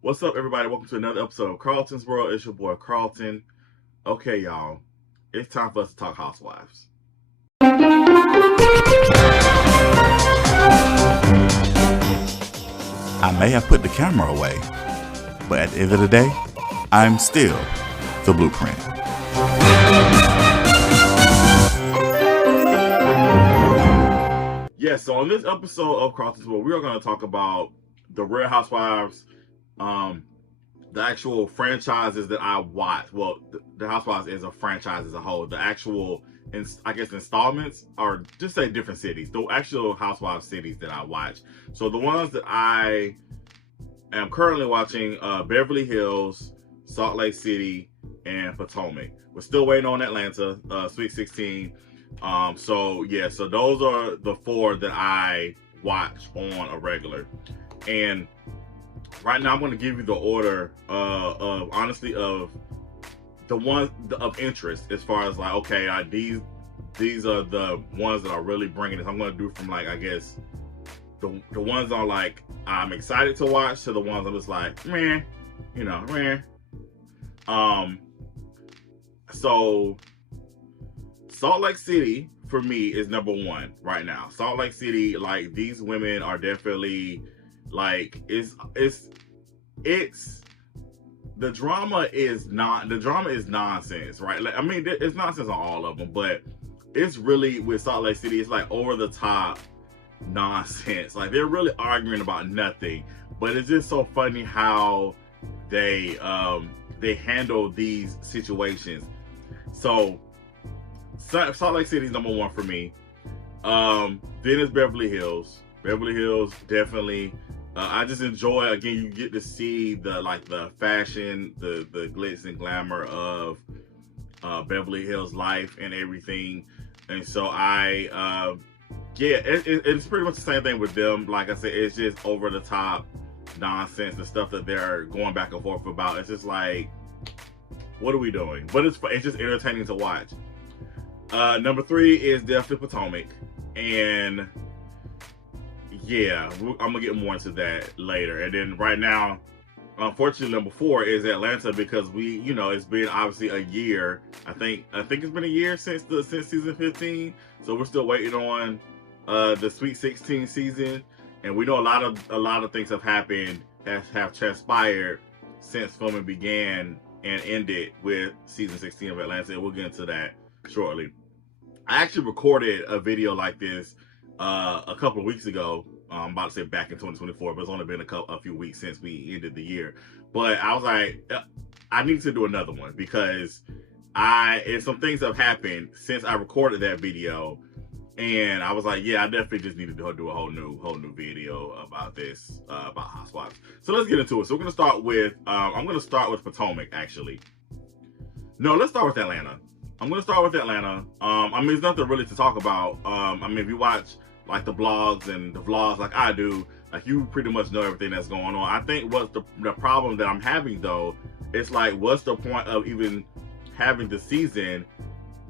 What's up, everybody? Welcome to another episode of Carlton's World. It's your boy Carlton. Okay, y'all, it's time for us to talk Housewives. I may have put the camera away, but at the end of the day, I'm still the blueprint. Yes, so on this episode of Carlton's World, we are going to talk about the Real Housewives, the actual franchises that I watch. Well, the Housewives is a franchise as a whole. The actual, I guess, installments, or just say different cities. The actual Housewives cities that I watch. So the ones that I am currently watching, Beverly Hills, Salt Lake City, and Potomac. We're still waiting on Atlanta, Sweet 16. So those are the four that I watch on a regular. And right now I'm going to give you the order of honestly of the ones of interest, as far as like, okay, these are the ones that are really bringing this. I'm going to do from, like, I guess the ones are like I'm excited to watch to the ones I'm just like meh, meh. So Salt Lake City for me is number one right now. Salt Lake City, like, these women are definitely like, it's the drama is nonsense, right? Like, I mean, it's nonsense on all of them, but it's really, with Salt Lake City, it's like over the top nonsense. Like, they're really arguing about nothing, but it's just so funny how they handle these situations. So Salt Lake City is number one for me. Then it's Beverly Hills. Beverly Hills, definitely. I just enjoy, again, you get to see the fashion, the glitz and glamour of Beverly Hills life and everything. And so it's pretty much the same thing with them. Like I said, it's just over the top nonsense, the stuff that they're going back and forth about. It's just like, what are we doing? But it's just entertaining to watch. Number three is definitely Potomac, and yeah, I'm gonna get more into that later. And then right now, unfortunately, number four is Atlanta, because it's been obviously a year. I think it's been a year since season 15, so we're still waiting on the Sweet 16 season, and we know a lot of things have happened, have transpired since filming began and ended with season 16 of Atlanta, and we'll get into that shortly. I actually recorded a video like this a couple of weeks ago. I'm about to say back in 2024, but it's only been a few weeks since we ended the year. But I was like, I need to do another one, because some things have happened since I recorded that video, and I was like, yeah, I definitely just need to do a whole new video about this, about Housewives. So let's get into it. So we're gonna start with I'm gonna start with Potomac, actually. No, let's start with Atlanta. I'm gonna start with Atlanta. I mean, there's nothing really to talk about. I mean, if you watch like the blogs and the vlogs like I do, like, you pretty much know everything that's going on. I think what's the problem that I'm having, though, it's like, what's the point of even having the season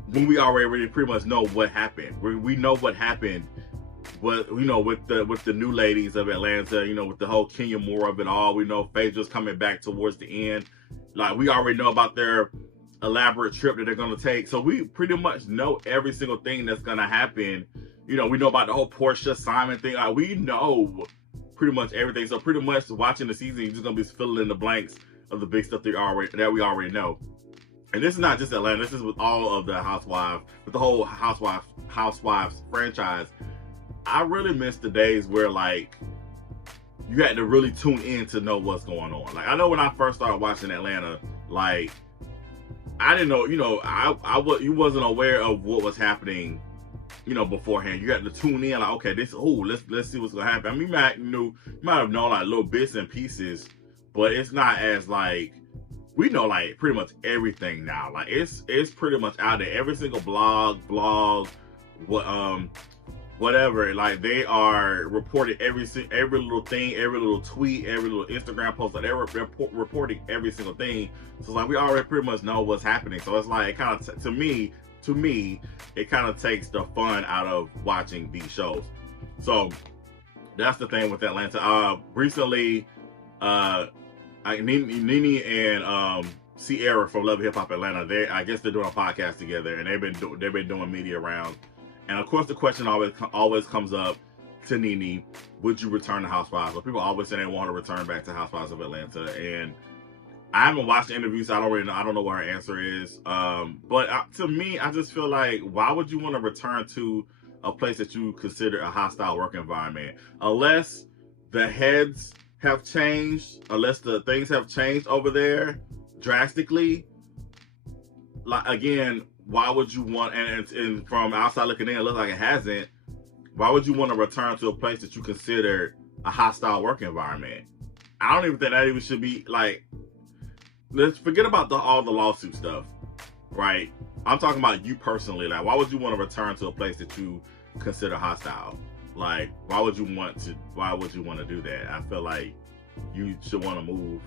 when we already pretty much know what happened? We know what happened, but with the new ladies of Atlanta, with the whole Kenya Moore of it all. We know Phaedra's coming back towards the end. Like, we already know about their elaborate trip that they're going to take, so we pretty much know every single thing that's going to happen. We know about the whole Portia Simon thing. Like, we know pretty much everything. So pretty much watching the season, you're just going to be filling in the blanks of the big stuff that we already know. And this is not just Atlanta. This is with all of the Housewives, with the whole Housewives franchise. I really miss the days where, like, you had to really tune in to know what's going on. Like, I know when I first started watching Atlanta, like, I didn't know, you wasn't aware of what was happening, beforehand. You had to tune in, like, okay, let's see what's gonna happen. I mean, you might have known like little bits and pieces, but it's not as like, we know like pretty much everything now. Like, it's pretty much out there. Every single blog, whatever, like, they are reporting every little thing, every little tweet, every little Instagram post. Like, they're reporting every single thing. So it's like, we already pretty much know what's happening. So it's like, it kind of, to me, it kind of takes the fun out of watching these shows. So that's the thing with Atlanta. Recently, I Nene and Sierra from Love and Hip Hop Atlanta. I guess they're doing a podcast together, and they've been doing media rounds. And of course, the question always comes up to Nene: would you return to Housewives? Well, people always say they want to return back to Housewives of Atlanta, and I haven't watched the interview, so I don't know what her answer is. But to me, I just feel like, why would you want to return to a place that you consider a hostile work environment? Unless the heads have changed, unless the things have changed over there drastically. Like, again, why would you want, and from outside looking in, it looks like it hasn't. Why would you want to return to a place that you consider a hostile work environment? I don't even think that even should be, like, let's forget about all the lawsuit stuff, right? I'm talking about you personally. Like, why would you want to return to a place that you consider hostile? Like, why would you want to do that? I feel like you should want to move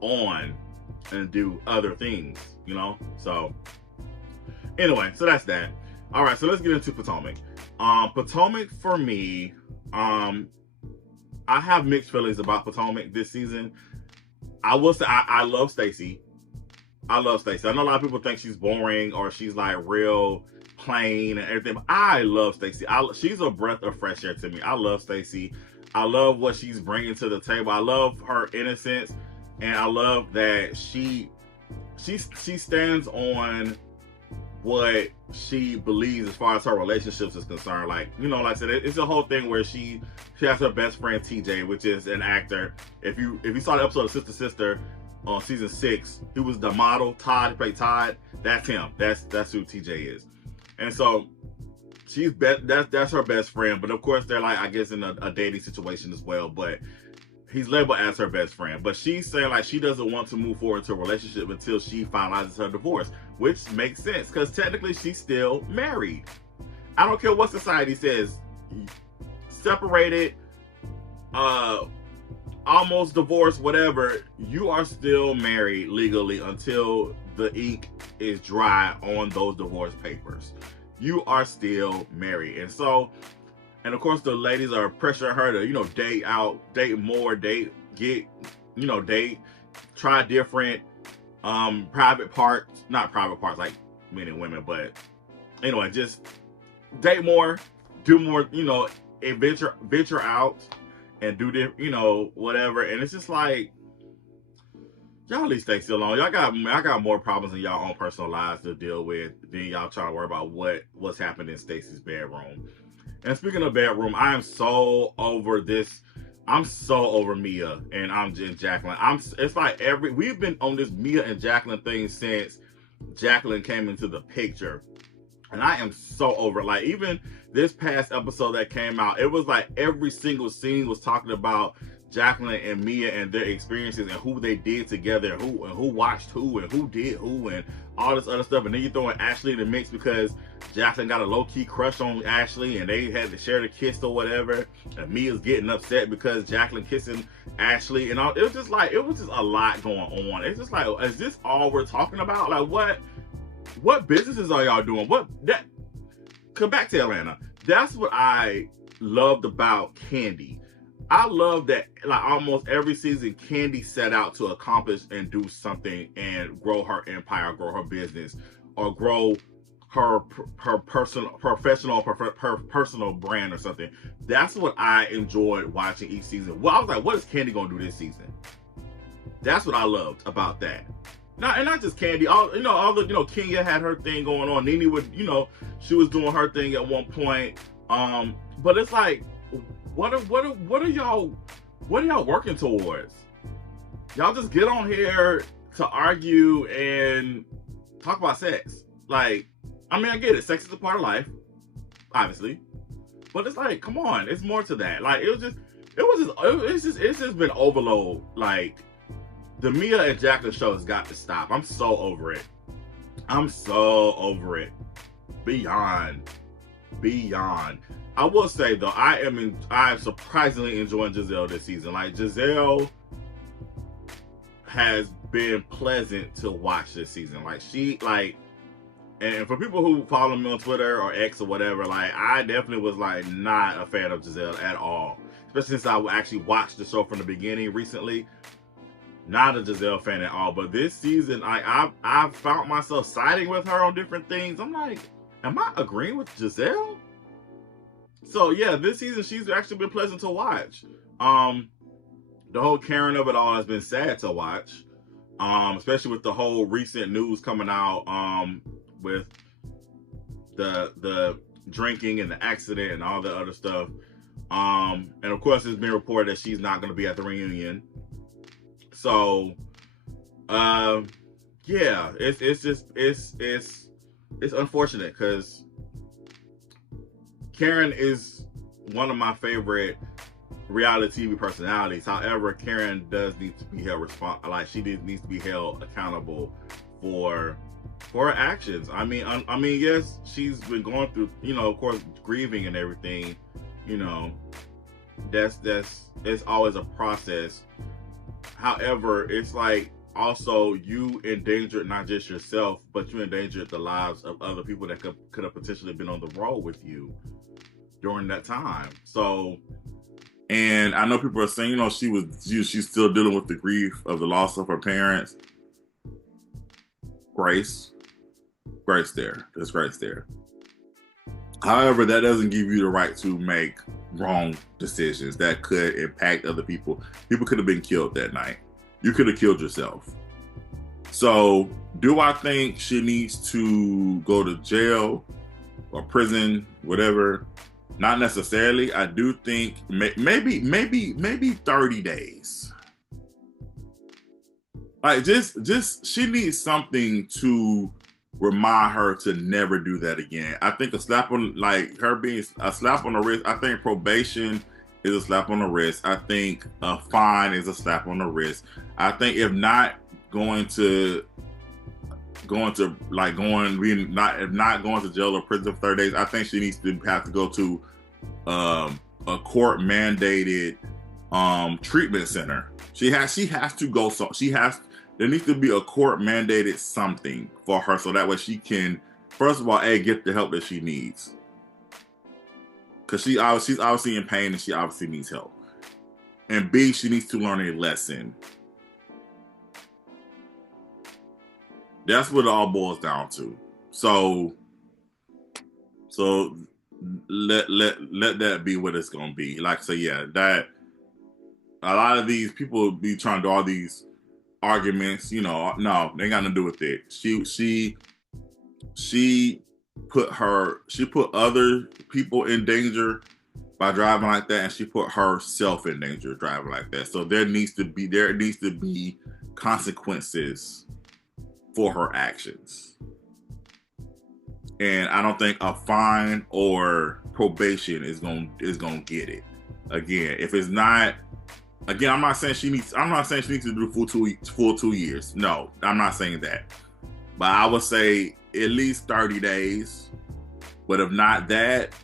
on and do other things, you know? So anyway, so that's that. All right, so let's get into Potomac. Potomac, for me, I have mixed feelings about Potomac this season. I will say I love Stacey. I love Stacey. I know a lot of people think she's boring or she's like real plain and everything, but I love Stacey. She's a breath of fresh air to me. I love Stacey. I love what she's bringing to the table. I love her innocence, and I love that she stands on what she believes as far as her relationships is concerned. Like, you know, like I said, it's a whole thing where she has her best friend TJ, which is an actor. If you saw the episode of Sister on season 6, he was the model. Todd, he played Todd. That's him. That's who TJ is. And so that's her best friend. But of course, they're like, I guess, in a dating situation as well. But he's labeled as her best friend. But she's saying like she doesn't want to move forward to a relationship until she finalizes her divorce, which makes sense because technically she's still married. I don't care what society says. Separated, almost divorced, whatever, you are still married legally until the ink is dry on those divorce papers. You are still married. And so, and of course the ladies are pressuring her to, you know, date out, date more, date, try different private parts, not private parts like men and women, but anyway, just date more, do more, you know, venture out and do this, you know, whatever. And it's just like, y'all at least stay still alone. I got more problems in y'all own personal lives to deal with than y'all trying to worry about what's happening in Stacey's bedroom. And speaking of bedroom, I am so over this. I'm so over Mia and Jacqueline. It's like we've been on this Mia and Jacqueline thing since Jacqueline came into the picture. And I am so over it. Like, even this past episode that came out, it was like every single scene was talking about Jacqueline and Mia and their experiences and who they did together and who watched who and who did who and all this other stuff. And then you throw in Ashley in the mix because Jacqueline got a low-key crush on Ashley and they had to share the kiss or whatever. And Mia's getting upset because Jacqueline kissing Ashley and all. It was just a lot going on. It's just like, is this all we're talking about? Like, what businesses are y'all doing? Come back to Atlanta. That's what I loved about Kandi. I love that, like, almost every season, Kandi set out to accomplish and do something and grow her empire, grow her business, or grow her personal brand or something. That's what I enjoyed watching each season. Well, I was like, what is Kandi gonna do this season? That's what I loved about that. And not just Kandi. Kenya had her thing going on. Nene would, she was doing her thing at one point. But it's like, what are y'all working towards? Y'all just get on here to argue and talk about sex. Like, I mean, I get it. Sex is a part of life, obviously. But it's like, come on, it's more to that. Like, it's just been overload. Like, the Mia and Jacqueline show has got to stop. I'm so over it. Beyond. I will say though, I am surprisingly enjoying Giselle this season. Like, Giselle has been pleasant to watch this season. And for people who follow me on Twitter or X or whatever, like, I definitely was like not a fan of Giselle at all. Especially since I actually watched the show from the beginning recently. not a Giselle fan at all. But this season, I've found myself siding with her on different things. I'm like, am I agreeing with Giselle? So yeah, this season she's actually been pleasant to watch. The whole Karen of it all has been sad to watch. Especially with the whole recent news coming out with the drinking and the accident and all the other stuff. And of course it's been reported that she's not going to be at the reunion. So yeah, it's unfortunate because Karen is one of my favorite reality TV personalities. However, Karen does need to be held needs to be held accountable for her actions. I mean, yes, she's been going through, of course, grieving and everything. It's always a process. However, it's like also you endangered not just yourself, but you endangered the lives of other people that could have potentially been on the road with you during that time. So, and I know people are saying, she's still dealing with the grief of the loss of her parents. Grace there. There's grace there. However, that doesn't give you the right to make wrong decisions that could impact other people. People could have been killed that night. You could have killed yourself. So, do I think she needs to go to jail or prison, whatever? Not necessarily. I do think maybe 30 days. Like just she needs something to remind her to never do that again. I think a slap on, like her being a slap on the wrist. I think probation is a slap on the wrist. I think a fine is a slap on the wrist. I think if not going to jail or prison for 30 days, I think she needs to have to go to a court mandated treatment center. She has to go. There needs to be a court mandated something for her, so that way she can, first of all, get the help that she needs, because she's obviously in pain and she obviously needs help, and B, she needs to learn a lesson. That's what it all boils down to. So let that be what it's gonna be. Like, so yeah, that a lot of these people be trying to do all these arguments, no, they got nothing to do with it. She put other people in danger by driving like that, and she put herself in danger driving like that. So there needs to be consequences for her actions. And I don't think a fine or probation is gonna get it. Again, if it's not, again, I'm not saying she needs to do full 2 years. No, I'm not saying that. But I would say at least 30 days. But if not that,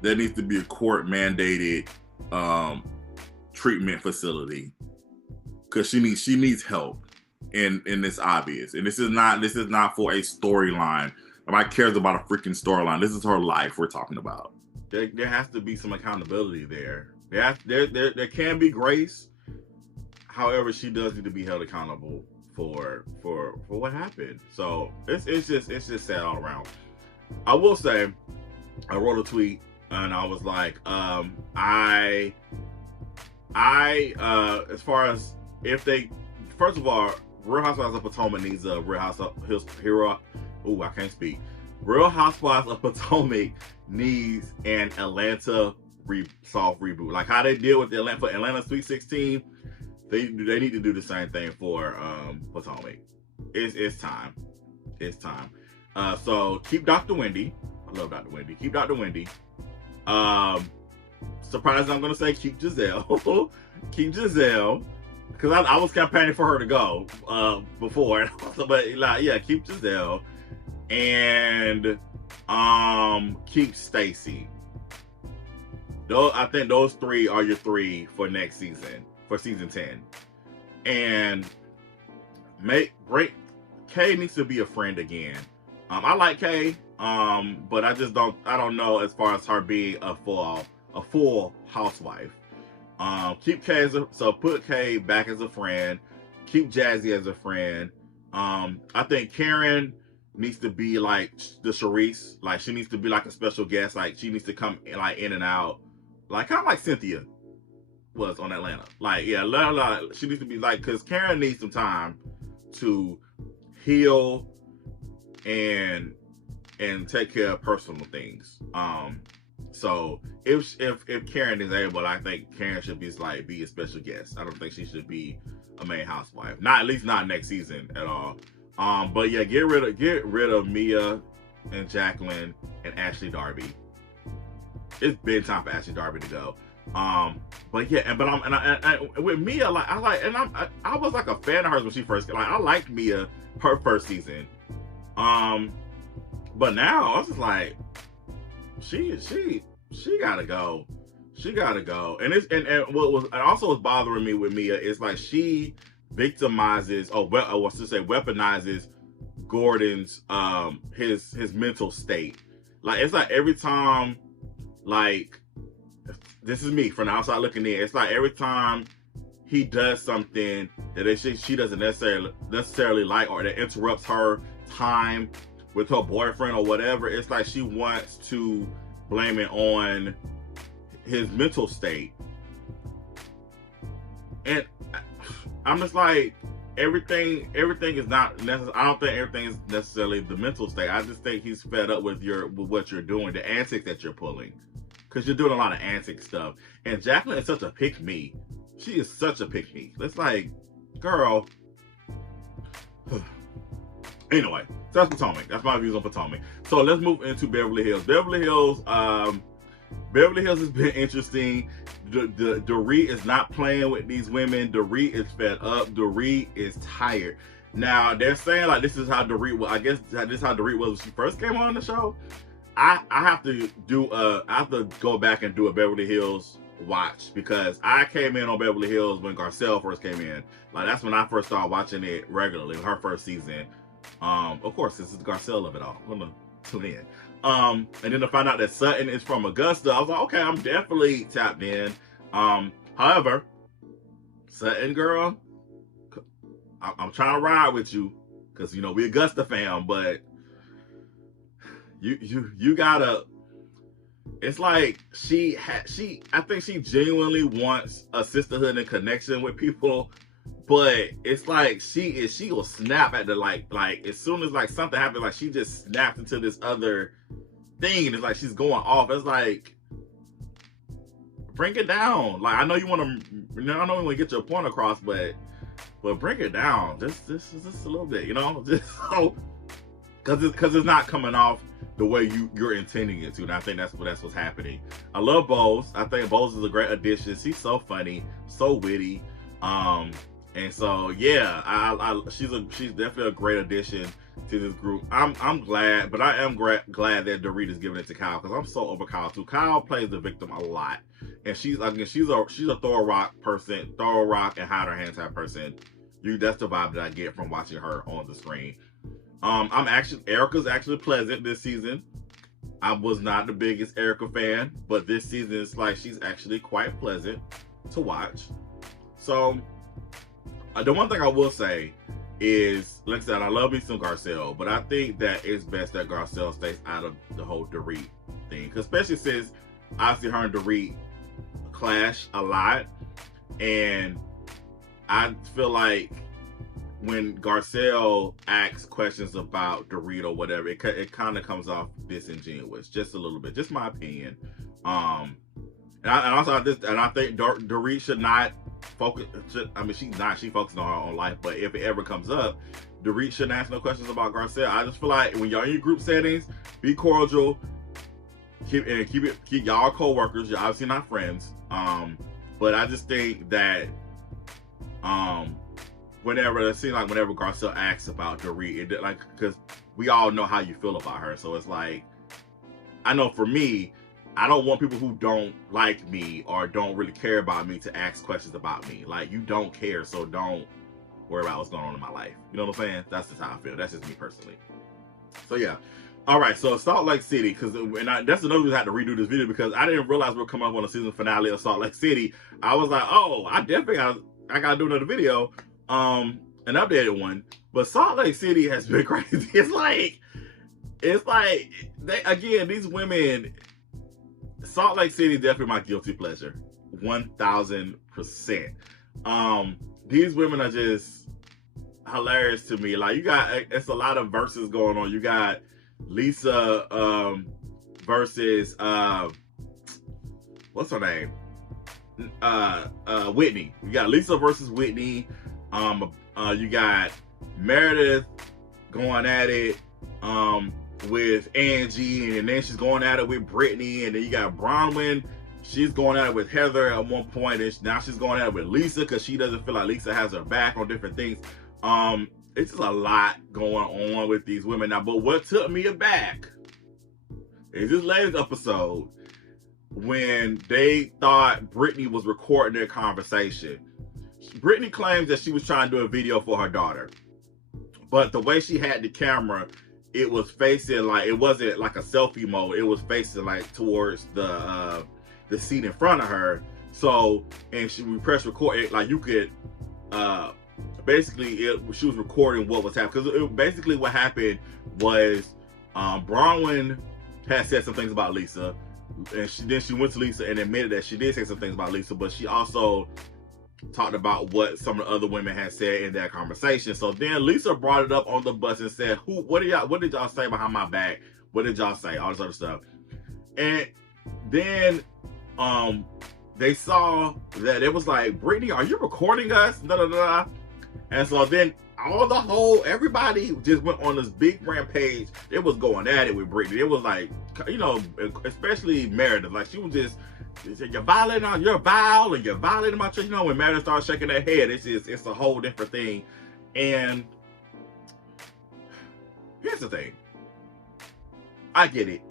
there needs to be a court mandated treatment facility, because she needs help, and it's obvious. And this is not for a storyline. Nobody cares about a freaking storyline. This is her life we're talking about. There has to be some accountability there. There can be grace. However, she does need to be held accountable for what happened. So it's just sad all around. I will say, I wrote a tweet and I was like, as far as if they, first of all, Real Housewives of Potomac needs a Real Housewives of Potomac needs an Atlanta soft reboot, like how they deal with the Atlanta Sweet 16. They need to do the same thing for Potomac. It's time. So keep Dr. Wendy. I love Dr. Wendy. Keep Dr. Wendy. Surprised I'm gonna say keep Giselle. Keep Giselle, because I was campaigning for her to go before, but like, yeah, keep Giselle and keep Stacy. I think those three are your three for next season, for season 10. And Kay needs to be a friend again. I like Kay, but I don't know as far as her being a full housewife. Keep Kay put Kay back as a friend. keep Jazzy as a friend. I think Karen needs to be like the Charisse. Like she needs to be like a special guest. Like she needs to come like in and out, like kind of like Cynthia was on Atlanta. Like yeah, she needs to be like, because Karen needs some time to heal and take care of personal things. So if Karen is able, I think Karen should be a special guest. I don't think she should be a main housewife. Not at least not next season at all. But yeah, get rid of Mia and Jacqueline and Ashley Darby. It's been time for Ashley Darby to go. But yeah, with Mia, I was like a fan of hers when she first came. Like I liked Mia her first season. But now I was just like, she gotta go. She gotta go. And what was also was bothering me with Mia is like she victimizes weaponizes Gordon's his mental state. Like it's like every time, like this is me from the outside looking in. It's like every time he does something that she doesn't necessarily like, or that interrupts her time with her boyfriend or whatever, it's like she wants to blame it on his mental state. And I'm just like, everything is not necessarily, I don't think everything is necessarily the mental state. I just think he's fed up with what you're doing, the antics that you're pulling. Because you're doing a lot of antic stuff. And Jacqueline is such a pick-me. She is such a pick-me. It's like, girl. Anyway, so that's Potomac. That's my views on Potomac. So let's move into Beverly Hills. Beverly Hills has been interesting. Dorit is not playing with these women. Dorit is fed up. Dorit is tired. Now they're saying like this is how Dorit was. I guess this is how Dorit was when she first came on the show. I have to go back and do a Beverly Hills watch, because I came in on Beverly Hills when Garcelle first came in. Like that's when I first started watching it regularly, her first season. Of course, this is the Garcelle of it all. I'm gonna tune in. And then to find out that Sutton is from Augusta, I was like, okay, I'm definitely tapped in. However, Sutton girl, I'm trying to ride with you, because you know we Augusta fam, but you gotta. It's like I think she genuinely wants a sisterhood and connection with people. But it's like she will snap at the like as soon as like something happens, like she just snaps into this other thing, and it's like she's going off. It's like, bring it down. Like I know you want to get your point across, but bring it down just a little bit, you know, just so because it's not coming off the way you're intending it to. And I think that's what's happening. I love Bose. I think Bose is a great addition. She's so funny, so witty. And so yeah, she's definitely a great addition to this group. I'm glad, but I am glad that Dorit is giving it to Kyle, because I'm so over Kyle too. Kyle plays the victim a lot, and she's a throw rock and hide her hands type person. That's the vibe that I get from watching her on the screen. Erica's actually pleasant this season. I was not the biggest Erica fan, but this season it's like she's actually quite pleasant to watch. So the one thing I will say is, like I said, I love me some Garcelle, but I think that it's best that Garcelle stays out of the whole Dorit thing, especially since obviously her and Dorit clash a lot, and I feel like when Garcelle asks questions about Dorit or whatever, it kind of comes off disingenuous, just a little bit, just my opinion. I think Dorit should not focus. She focuses on her own life, but if it ever comes up, Dorit shouldn't ask no questions about Garcelle. I just feel like when y'all in your group settings, be cordial, keep y'all co-workers. You're obviously not friends. But I just think that whenever Garcelle asks about Dorit, because we all know how you feel about her, so it's like, I know for me, I don't want people who don't like me or don't really care about me to ask questions about me. Like, you don't care, so don't worry about what's going on in my life. You know what I'm saying? That's just how I feel. That's just me personally. So yeah. All right, so Salt Lake City, that's another reason I had to redo this video, because I didn't realize we were coming up on the season finale of Salt Lake City. I was like, oh, I definitely gotta do another video. an updated one. But Salt Lake City has been crazy. It's like these women. Salt Lake City is definitely my guilty pleasure, 1000%. These women are just hilarious to me. Like, it's a lot of verses going on. You got Lisa versus what's her name? Whitney. You got Lisa versus Whitney. You got Meredith going at it with Angie, and then she's going at it with Brittany, and then you got Bronwyn. She's going at it with Heather at one point, and now she's going at it with Lisa because she doesn't feel like Lisa has her back on different things. It's just a lot going on with these women now. But what took me aback is this latest episode when they thought Brittany was recording their conversation. Brittany claims that she was trying to do a video for her daughter, but the way she had the camera, it was facing like, it wasn't like a selfie mode. It was facing like towards the seat in front of her. So, and we pressed record, like you could, basically she was recording what was happening. Because basically what happened was Bronwyn had said some things about Lisa, and then she went to Lisa and admitted that she did say some things about Lisa, but she also talked about what some of the other women had said in that conversation. So then Lisa brought it up on the bus and said, what did y'all say behind my back? What did y'all say? All this other stuff. And then they saw that it was like, Brittany, are you recording us? Da, da, da, da. And so then everybody just went on this big rampage. It was going at it with Brittany. It was like, you know, especially Meredith. Like, she was just, you're violating on your vow, and you're violating my church. You know, when Meredith starts shaking her head, it's a whole different thing. And here's the thing. I get it.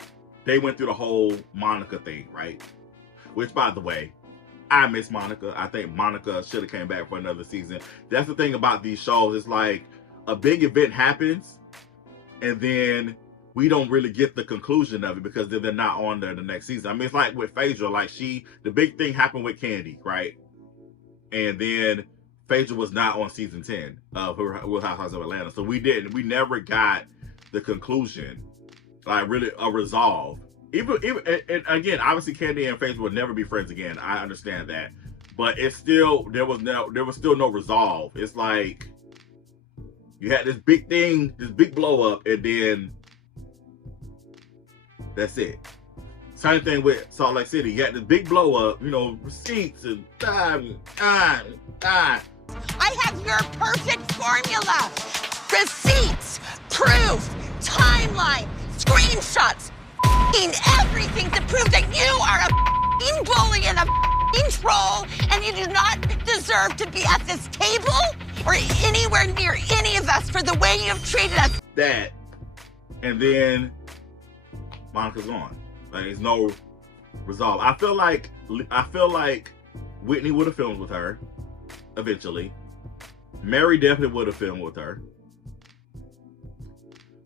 They went through the whole Monica thing, right? Which, by the way, I miss Monica. I think Monica should have came back for another season. That's the thing about these shows. It's like a big event happens, and then we don't really get the conclusion of it because they're not on there the next season. I mean, it's like with Phaedra. Like, the big thing happened with Candy, right? And then Phaedra was not on season 10 of Real Housewives of Atlanta. So we never got the conclusion, like really a resolve. Even and again, obviously Candy and Phaedra would never be friends again. I understand that, but it's still, there was still no resolve. It's like you had this big thing, this big blow up, and then that's it. Same thing with Salt Lake City. You had this big blow up, you know, receipts and I have your perfect formula. Receipts, proof, timeline, screenshots, everything to prove that you are a bully and a troll, and you do not deserve to be at this table or anywhere near any of us for the way you have treated us. That, and then Monica's gone. Like, there's no resolve. I feel like Whitney would have filmed with her eventually. Mary definitely would have filmed with her.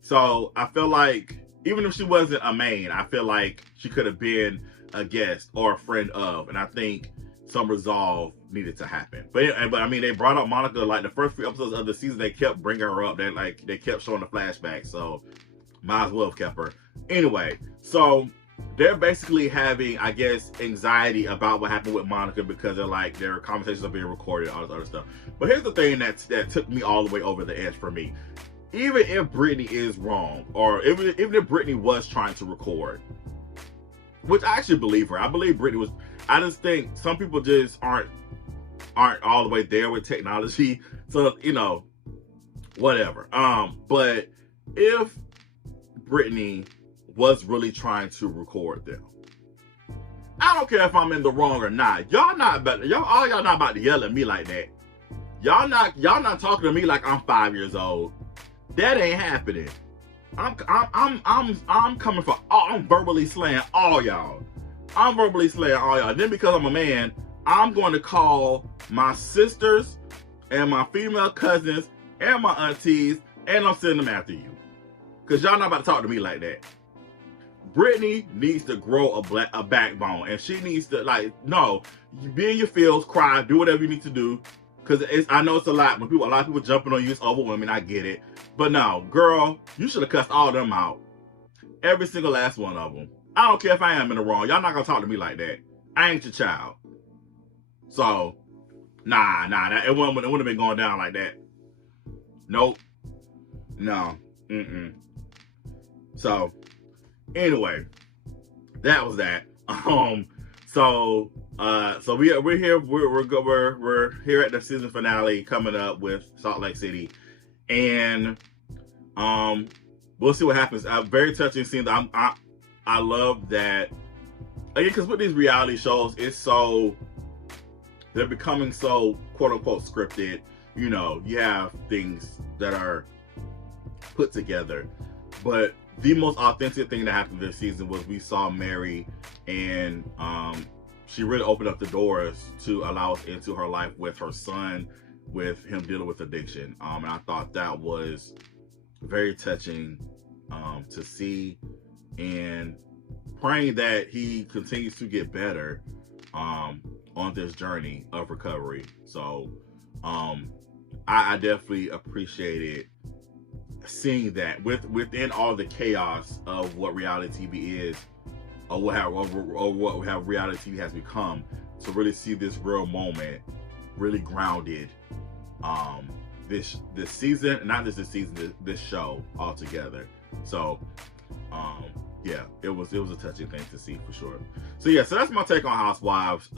So I feel like even if she wasn't a main, I feel like she could have been a guest or a friend of, and I think some resolve needed to happen. But I mean, they brought up Monica like the first few episodes of the season. They kept bringing her up. They kept showing the flashbacks. So might as well have kept her. Anyway, so they're basically having, I guess, anxiety about what happened with Monica because they're like, their conversations are being recorded, all this other stuff. But here's the thing that took me all the way over the edge for me. Even if Brittany is wrong, or even if Brittany was trying to record, which I actually believe her. I believe Brittany was. I just think some people just aren't all the way there with technology. So, you know, whatever. But if Brittany was really trying to record them, I don't care if I'm in the wrong or not. Y'all not about to yell at me like that. Y'all not talking to me like I'm 5 years old. That ain't happening. I'm coming for all. I'm verbally slaying all y'all. Then because I'm a man, I'm going to call my sisters and my female cousins and my aunties, and I'm sending them after you. Because y'all not about to talk to me like that. Brittany needs to grow a backbone, and she needs to, like, no, you be in your feels, cry, do whatever you need to do. Because I know it's a lot. When a lot of people jumping on you, it's overwhelming. I get it. But no, girl, you should have cussed all of them out. Every single last one of them. I don't care if I am in the wrong. Y'all not gonna talk to me like that. I ain't your child. So, nah, it wouldn't have been going down like that. Nope. No. So, anyway, that was that. So we're here. We're here at the season finale coming up with Salt Lake City, and we'll see what happens. Very touching scene. I love that again, because with these reality shows, they're becoming so quote unquote scripted. You know, you have things that are put together, but the most authentic thing that happened this season was we saw Mary, and she really opened up the doors to allow us into her life with her son, with him dealing with addiction. And I thought that was very touching to see, and praying that he continues to get better on this journey of recovery. So I definitely appreciated seeing that within all the chaos of what reality TV is, or what reality TV has become, to really see this real moment really grounded this season, not just this season, this show altogether. So yeah, it was a touching thing to see for sure. So yeah, so that's my take on Housewives.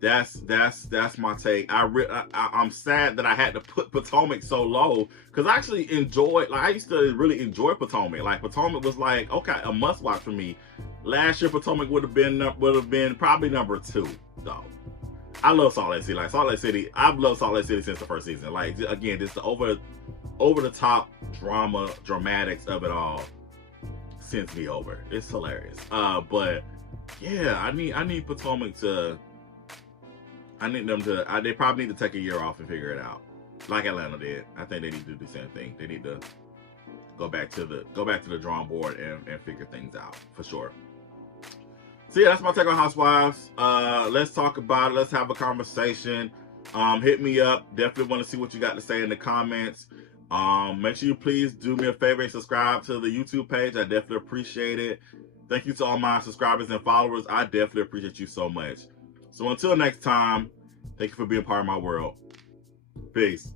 That's my take. I'm sad that I had to put Potomac so low, because I actually enjoyed, like, I used to really enjoy Potomac. Like, Potomac was like, okay, a must watch for me. Last year Potomac would have been probably number 2 though. I love Salt Lake City. Like, Salt Lake City, I've loved Salt Lake City since the first season. Like, again, just the over the top dramatics of it all sends me over. It's hilarious. But yeah, I need Potomac to. I need them to. They probably need to take a year off and figure it out, like Atlanta did. I think they need to do the same thing. They need to go back to the drawing board and figure things out for sure. So yeah, that's my take on Housewives. Let's talk about it. Let's have a conversation. Hit me up. Definitely want to see what you got to say in the comments. Make sure you please do me a favor and subscribe to the YouTube page. I definitely appreciate it. Thank you to all my subscribers and followers. I definitely appreciate you so much. So until next time, thank you for being part of my world. Peace.